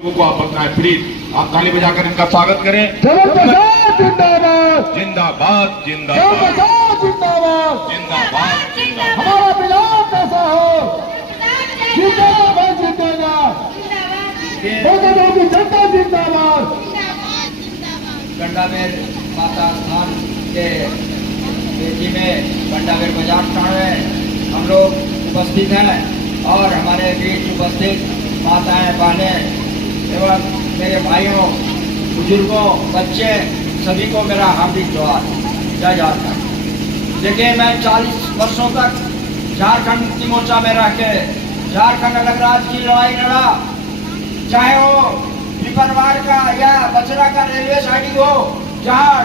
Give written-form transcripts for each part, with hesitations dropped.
को आप अपना प्लीज आप ताली बजाकर इनका स्वागत करें। जिंदाबाद जिंदाबाद जिंदाबाद जिंदाबाद जिंदाबाद जिंदाबाद। हमारा बिलाल कैसा हो, जिंदाबाद जिंदाबाद, मोदी की जनता जिंदाबाद। गंडावेर माता स्थान के बेटी में गंडावेर बाजार स्थान में हम लोग उपस्थित हैं और हमारे बीच उपस्थित माताएं, बहनें एवं मेरे भाइयों, बुजुर्गों, बच्चे सभी को मेरा हार्दिक जोहार, जय झारखंड। देखिए, मैं 40 वर्षों तक झारखंड मुक्ति मोर्चा में रह के झारखंड अलग राज्य की लड़ाई लड़ा, चाहे वो पिपरवार का या बचरा का रेलवे साइडिंग हो, जहाँ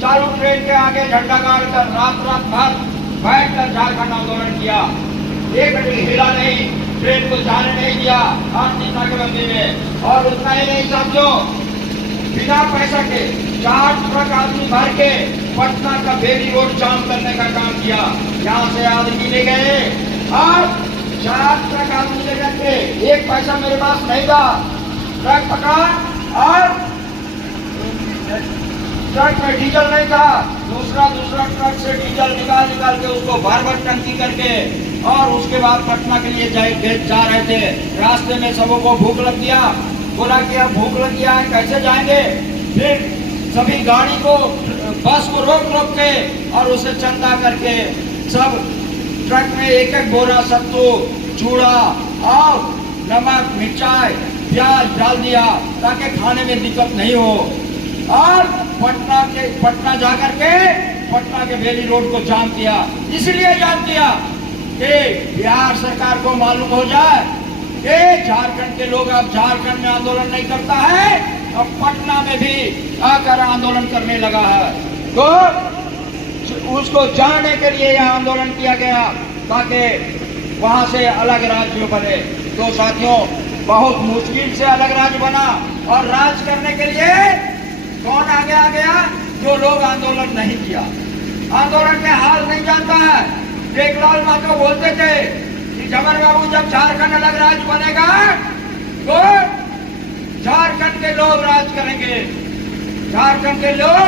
चालू ट्रेन के आगे झंडा गाड़ कर रात भर बैठ कर झारखंड आंदोलन किया। एक मिनट हिला नहीं, ट्रेन को जाने नहीं दिया आरती नाकेबंदी में। और उतना ही नहीं समझो, बिना पैसा के 4 ट्रक आदमी भर के पटना का बेली रोड जाम करने का काम किया। यहाँ से आदमी ले गए और 4 ट्रक आदमी ले गए, एक पैसा मेरे पास नहीं था। ट्रक पकड़ा और ट्रक में डीजल नहीं था, दूसरा ट्रक से डीजल निकाल के उसको भर टंकी करके और उसके बाद पटना के लिए जा रहे थे। रास्ते में सबों को भूख लग गया, बोला कि अब भूख लग गया है, कैसे जाएंगे। फिर सभी गाड़ी को, बस को रोक के और उसे चंदा करके सब ट्रक में एक बोरा सत्तू, चूड़ा और नमक, मिर्चाई, प्याज डाल दिया ताकि खाने में दिक्कत नहीं हो। और पटना जाकर के पटना के बेली रोड को जाम किया। इसलिए जाम किया कि बिहार सरकार को मालूम हो जाए कि झारखंड के लोग अब झारखंड में आंदोलन नहीं करता है, अब पटना में भी आकर आंदोलन करने लगा है। तो उसको जानने के लिए यह आंदोलन किया गया ताकि वहां से अलग राज्य बने। तो साथियों, बहुत मुश्किल से अलग राज्य बना और राज करने के लिए कौन आगे आ गया? जो लोग आंदोलन नहीं किया, आंदोलन के हाल नहीं जानता है। देवलाल महतो बोलते थे कि जमर बाबू, जब झारखंड अलग राज्य बनेगा तो झारखंड के लोग राज करेंगे, झारखंड के लोग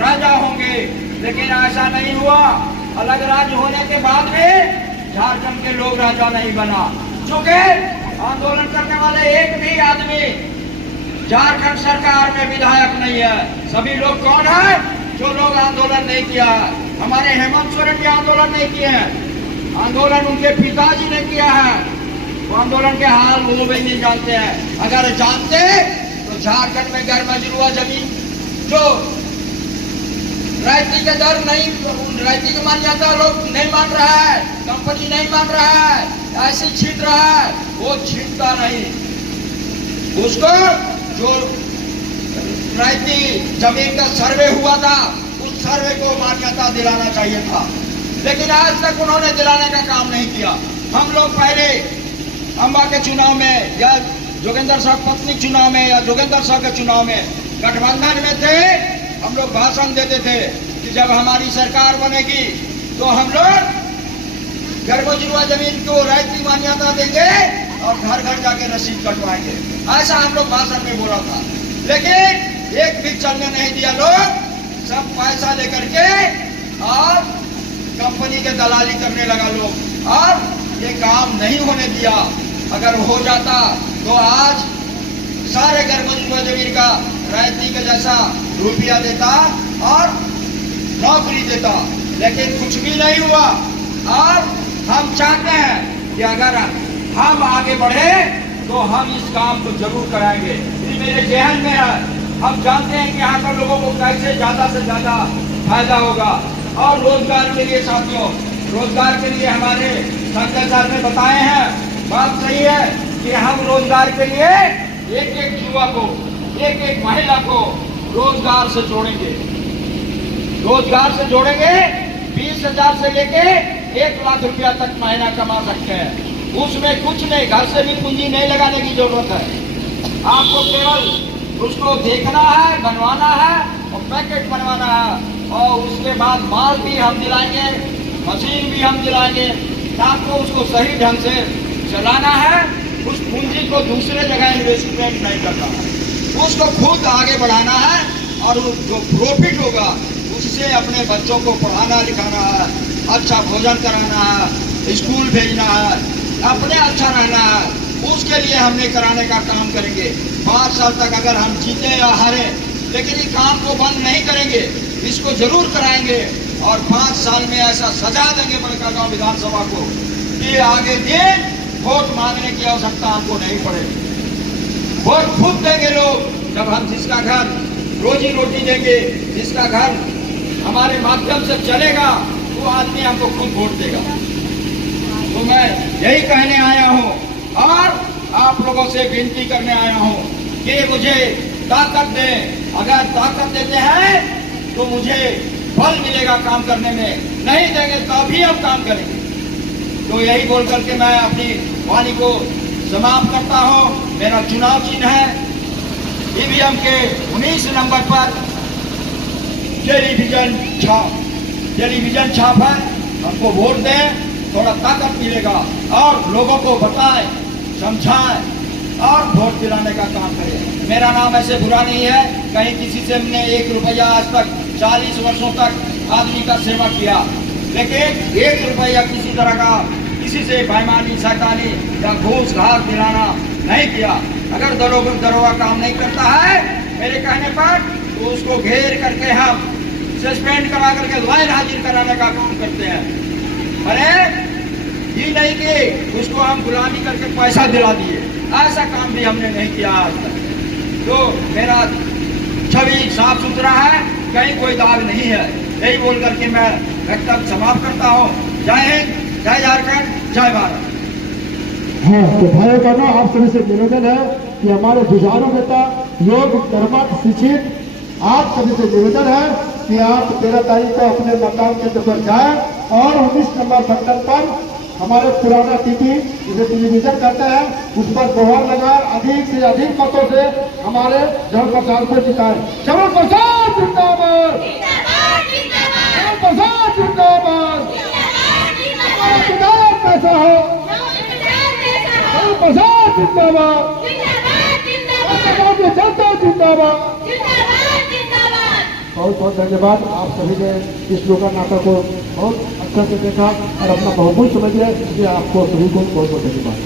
राजा होंगे। लेकिन ऐसा नहीं हुआ। अलग राज्य होने के बाद भी झारखंड के लोग राजा नहीं बना, क्योंकि आंदोलन करने वाले एक भी आदमी झारखंड सरकार में विधायक नहीं है। सभी लोग कौन है? जो लोग आंदोलन नहीं किया है। हमारे हेमंत सोरेन भी आंदोलन नहीं किए हैं, आंदोलन उनके पिताजी ने किया है। वो आंदोलन के हाल वो भी नहीं जानते हैं। अगर जानते तो झारखंड में गैर मजरूआ जमीन जो रायती के दर नहीं, रायती को मान जाता, लोग नहीं मान रहा है, कंपनी नहीं मान रहा है, ऐसे छीट रहा है, वो छीटता नहीं। उसको जो रायती जमीन का सर्वे हुआ था, उस सर्वे को मान्यता दिलाना चाहिए था, लेकिन आज तक उन्होंने दिलाने का काम नहीं किया। हम लोग पहले अम्बा के चुनाव में या जोगेंद्र साहब पत्नी चुनाव में या जोगेंद्र साहब के चुनाव में गठबंधन में थे। हम लोग भाषण देते थे कि जब हमारी सरकार बनेगी तो हम लोग गर्भजुआ जमीन को रायती मान्यता देंगे और घर घर जाके रसीद कटवाएंगे, ऐसा हम लोग भाषण में बोला था। लेकिन एक भी चलने नहीं दिया। लोग सब पैसा लेकर के और कंपनी के दलाली करने लगा लोग, और ये काम नहीं होने दिया। अगर हो जाता तो आज सारे गर्भजुआ जमीन का रायती के जैसा रुपया देता और नौकरी देता, लेकिन कुछ भी नहीं हुआ। और हम चाहते हैं कि अगर हम आगे बढ़े तो हम इस काम को जरूर कराएंगे। ये मेरे जहन में है। हम जानते हैं कि यहाँ पर लोगों को कैसे ज्यादा से ज्यादा फायदा होगा। और रोजगार के लिए साथियों, रोजगार के लिए हमारे संजय साहब ने बताए हैं, बात सही है कि हम रोजगार के लिए एक युवा को, एक महिला को रोजगार से जोड़ेंगे। रोजगार से जोड़ेंगे, 20,000 से लेके 1 लाख रुपया तक महीना कमा सकते हैं। उसमें कुछ नहीं, घर से भी पूंजी नहीं लगाने की जरूरत है। आपको केवल उसको देखना है, बनवाना है और पैकेट बनवाना है, और उसके बाद माल भी हम दिलाएंगे, मशीन भी हम दिलाएंगे। आपको उसको सही ढंग से चलाना है, उस पूंजी को दूसरे जगह इन्वेस्टमेंट नहीं करना है, उसको खुद आगे बढ़ाना है और जो प्रॉफिट होगा उससे अपने बच्चों को पढ़ाना लिखाना है, अच्छा भोजन कराना है, स्कूल भेजना है, अपने अच्छा रहना है, उसके लिए हमने कराने का काम करेंगे। 5 साल तक अगर हम जीते या हारे, लेकिन ये काम को बंद नहीं करेंगे, इसको जरूर कराएंगे और 5 साल में ऐसा सजा देंगे बड़कागांव विधानसभा को कि आगे दिन वोट मांगने की आवश्यकता हमको नहीं पड़ेगी। वोट खुद देंगे लोग, जब हम जिसका घर रोजी रोटी देंगे, जिसका घर हमारे माध्यम से चलेगा, वो आदमी हमको खुद वोट देगा। तो मैं यही कहने आया हूँ और आप लोगों से विनती करने आया हूँ कि मुझे ताकत दें। अगर ताकत देते हैं तो मुझे फल मिलेगा काम करने में, नहीं देंगे तो भी हम काम करेंगे। तो यही बोल करके मैं अपनी वाणी को समाप्त करता हूँ। मेरा चुनाव चिन्ह है ईवीएम के 19 नंबर पर टेलीविजन छाप है। हमको वोट दें, थोड़ा ताकत मिलेगा और लोगों को बताएं, समझाएं और वोट दिलाने का काम करें। मेरा नाम ऐसे बुरा नहीं है, कहीं किसी से हमने 1 रुपया आज तक 40 वर्षों तक आदमी का सेवा किया, लेकिन 1 रुपया किसी तरह का किसी से बेईमानी शैतानी या घूस घास दिलाना नहीं किया। अगर दरोगा काम नहीं करता है मेरे कहने पर, तो उसको घेर करके हम सस्पेंड करा करके लाइन हाजिर कराने का काम करते हैं। अरे ये नहीं कि उसको हम गुलामी करके पैसा दिला दिए, ऐसा काम भी हमने नहीं किया आज तक। तो मेरा छवि साफ सुथरा है, कहीं कोई दाग नहीं है। यही बोल करके मैं वक्तव्य समाप्त करता हूँ। जय हिंद, जय झारखंड, जय भारत। हाँ, तो भाइयों का ना आप सभी से निवेदन है कि हमारे जुझारू नेता योग धर्मठ शिक्षित, आप सभी से निवेदन है कि आप 13 तारीख को अपने मतदान केंद्र पर जाएं और 19 नंबर बटन पर हमारे पुराना टीवी जिसे टेलीविजन कहते हैं उस पर मोहर लगाए, अधिक से अधिक मतों से हमारे जन प्रसाद को जिताएं। जन प्रसाद जिंदाबाद, जन प्रसाद जिंदाबाद, हमारा चुनाव कैसा हो, जन प्रसाद जिंदाबाद, जनता जिंदाबाद। बहुत बहुत धन्यवाद। आप सभी ने इस लोका नाटक को बहुत अच्छा से देखा और अपना बहुमूल्य समझ लिया, इसलिए आपको सभी को बहुत बहुत धन्यवाद।